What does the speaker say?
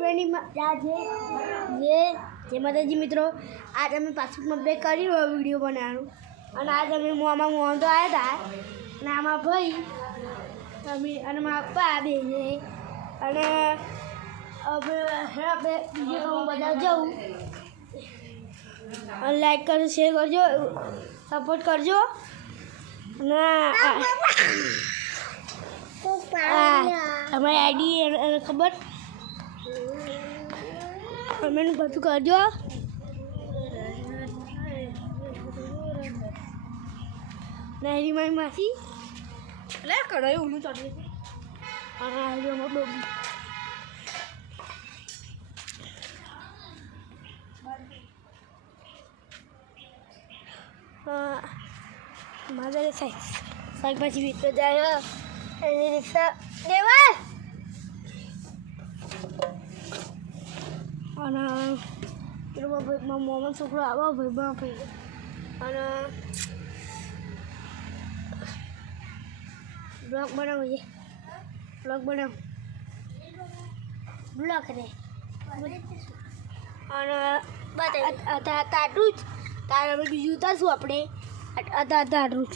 જય માતાજી મિત્રો, आज અમે પાસબુકમાં અપડેટ કર્યું વિડીયો બનાવવાનું અને आज અમે મોમાં તો આવ્યા હતા અને આમાં ભાઈ અમે અને મારા પપ્પા બે અને હવે આપણે વિડીયો બધા જવું અને લાઈક કરજો, શેર કરજો, સપોર્ટ કરજો અને અમારી આઈડી ખબર કમેન્ટ બધું કરજો. નારી મારી માસી એટલે કઢાઈ ઊનું ચડી અને આઈડીમાં ડોબી મારા શાકભાજી વીતો જાય એની રિક્ષા દેવા અને પેલું મોમાં છોકરો આવો ભાઈ અને બ્લોગ બનાવીએ બ્લોગ રે અને તારું જ તારે બીજું ઉતારશું આપણે આટલું જ.